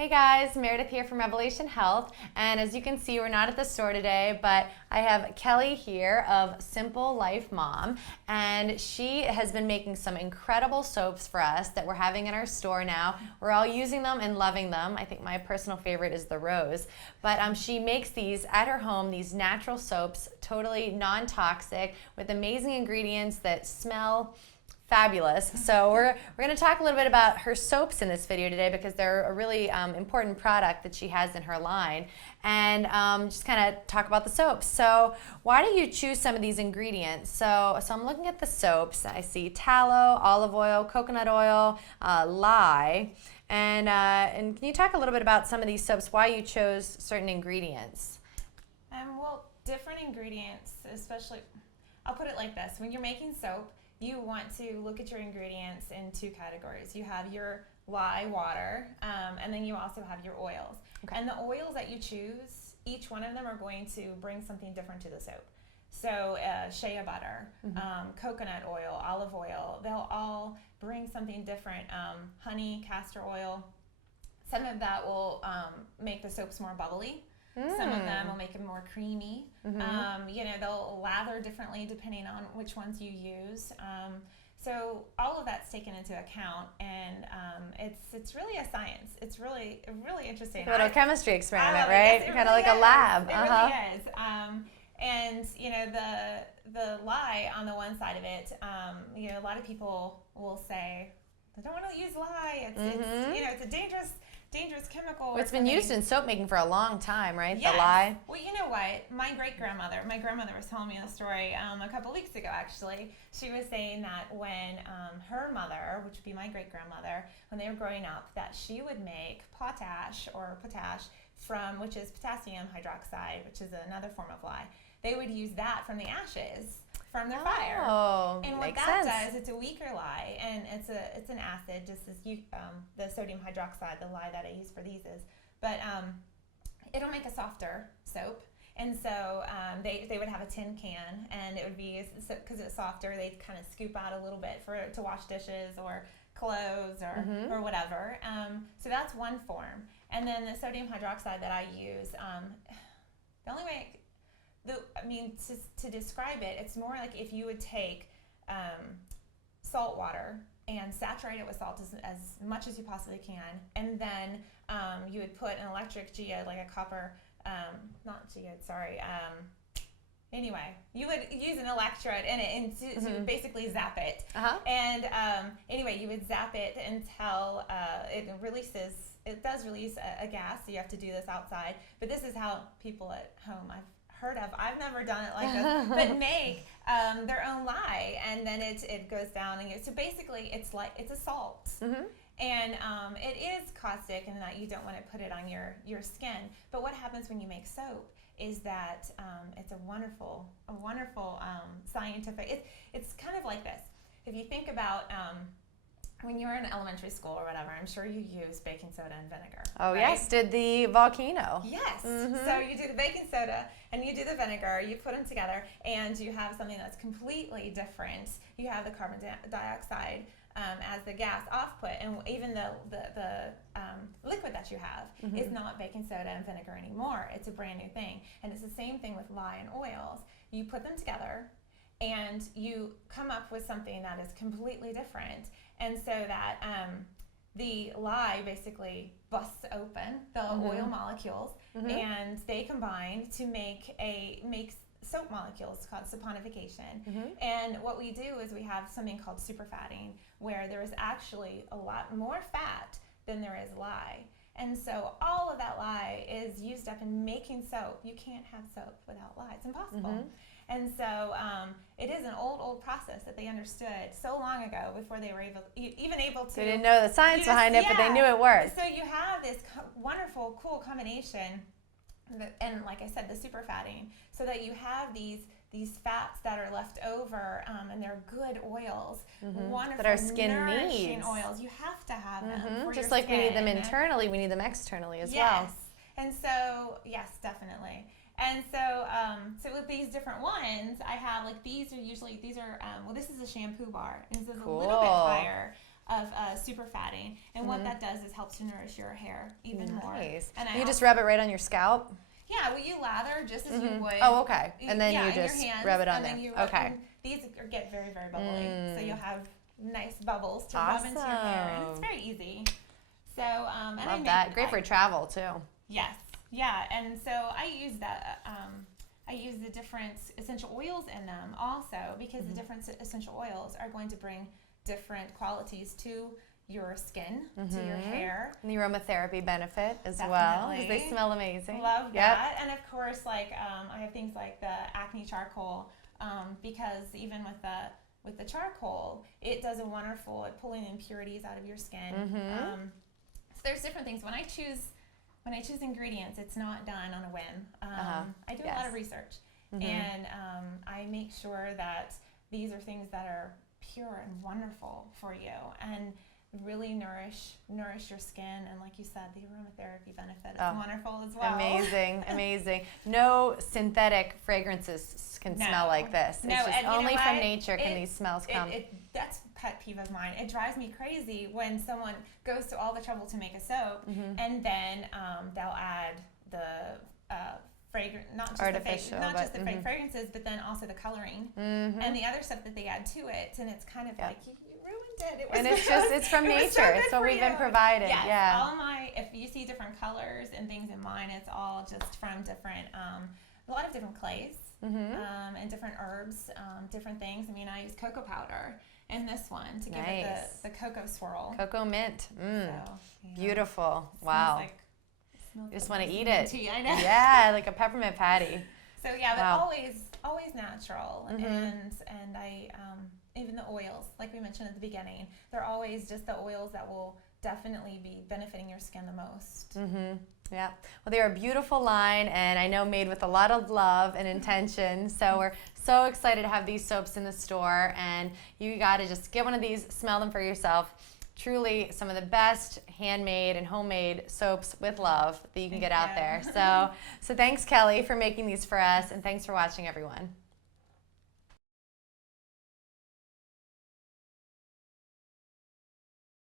Hey guys, Meredith here from Revelation Health, and as you can see, we're not at the store today, but I have Kelly here of Simple Life Mom, and she has been making some incredible soaps for us that we're having in our store now. We're all using them and loving them. I think my personal favorite is the rose, but she makes these at her home, these natural soaps, totally non-toxic, with amazing ingredients that smell fabulous. So we're going to talk a little bit about her soaps in this video today because they're a really important product that she has in her line, and just kind of talk about the soaps. So why do you choose some of these ingredients? So I'm looking at the soaps. I see tallow, olive oil, coconut oil, lye, and can you talk a little bit about some of these soaps, why you chose certain ingredients? Well, different ingredients, especially, I'll put it like this. When you're making soap, you want to look at your ingredients in two categories. You have your lye water, and then you also have your oils. Okay. And the oils that you choose, each one of them are going to bring something different to the soap. So shea butter, coconut oil, olive oil, they'll all bring something different. Honey, castor oil, some of that will make the soaps more bubbly. Some of them will make them more creamy. They'll lather differently depending on which ones you use. So all of that's taken into account, and it's really a science. It's really interesting. A little chemistry experiment, right? Kind of like a lab. It really is. And the lye on the one side of it, a lot of people will say, I don't want to use lye. It's a dangerous chemical. It's been used in soap making for a long time, right? Yes. The lye. Well, you know what? My grandmother was telling me a story a couple weeks ago, actually. She was saying that when her mother, which would be my great-grandmother, when they were growing up, that she would make potash, which is potassium hydroxide, which is another form of lye. They would use that from the ashes from their fire. And what that does, it's a weaker lye, and it's an acid, just as the sodium hydroxide, the lye that I use for these is. But it'll make a softer soap. And so they would have a tin can, and it would be, because it's softer, they'd kind of scoop out a little bit to wash dishes or clothes or whatever. So that's one form. And then the sodium hydroxide that I use, the only way to describe it, it's more like if you would take salt water and saturate it with salt as much as you possibly can, and then you would put an electric geode, like a copper, not geode, sorry. Anyway, you would use an electrode in it and to basically zap it. And anyway, you would zap it until it releases. It does release a gas, so you have to do this outside. But this is how people at home, I've never done it like this, but make their own lye, and then it goes down, and so basically it's a salt, and it is caustic, and that you don't want to put it on your skin. But what happens when you make soap is that it's a wonderful scientific. It's kind of like this. If you think about when you were in elementary school or whatever, I'm sure you used baking soda and vinegar. Oh, right? yes, did the volcano. Yes. So you do the baking soda and you do the vinegar, you put them together, and you have something that's completely different. You have the carbon dioxide as the gas output, and even the liquid that you have is not baking soda and vinegar anymore. It's a brand new thing. And it's the same thing with lye and oils. You put them together, and you come up with something that is completely different. And so that the lye basically busts open the oil molecules, and they combine to make soap molecules called saponification. And what we do is we have something called superfatting, where there is actually a lot more fat than there is lye. And so all of that lye is used up in making soap. You can't have soap without lye. It's impossible. And so it is an old process that they understood so long ago before they were even able to. They didn't know the science behind it, but they knew it worked. So you have this wonderful, cool combination, and like I said, the super fatting, so that you have these fats that are left over, and they're good oils, wonderful, that our skin nourishing needs. oils. You have to have them for just your like skin. we need them internally, we need them externally as well. Yes, and so yes, definitely. And so, so with these different ones, I have this is a shampoo bar, and this is a little bit higher of super fatty. And what that does is helps to nourish your hair even more. Nice. And you just rub it right on your scalp? Yeah, well, you lather just as you would. Oh, okay. And then yeah, you just in your hands, rub it on and there. then you rub, Okay. and these get very, very bubbly. So you'll have nice bubbles to rub into your hair. And it's very easy. So, and Love that. Great for travel, too. Yes. Yeah. And so I use that. I use the different essential oils in them also because the different essential oils are going to bring different qualities to your skin, to your hair. And the aromatherapy benefit as well, because they smell amazing. Love that. And of course, like I have things like the acne charcoal, because even with the charcoal, it does a wonderful at pulling impurities out of your skin. So there's different things. When I choose ingredients, it's not done on a whim. I do a lot of research, and I make sure that these are things that are pure and wonderful for you, and really nourish your skin. And like you said, the aromatherapy benefit is wonderful as well. Amazing. No synthetic fragrances can smell like this. It's just only from nature can these smells come. That's a pet peeve of mine. It drives me crazy when someone goes to all the trouble to make a soap and then they'll add the fragrance, not just the fake fragrances, but then also the coloring and the other stuff that they add to it, and it's kind of like you ruined it. And it's from nature. It's what we've been provided. Yes, yeah. If you see different colors and things in mine, it's all just from different, a lot of different clays and different herbs, different things. I mean, I use cocoa powder in this one to give it the cocoa swirl. Cocoa mint. So, beautiful. Wow. You just want to eat it. Tea, I know. Yeah, like a peppermint patty. So yeah, but always natural, and I even the oils, like we mentioned at the beginning, they're always just the oils that will definitely be benefiting your skin the most. Yeah. Well, they're a beautiful line, and I know made with a lot of love and intention. So we're so excited to have these soaps in the store, and you got to just get one of these, smell them for yourself. Truly some of the best handmade and homemade soaps with love that you can get out there. So thanks, Kelly, for making these for us, and thanks for watching, everyone.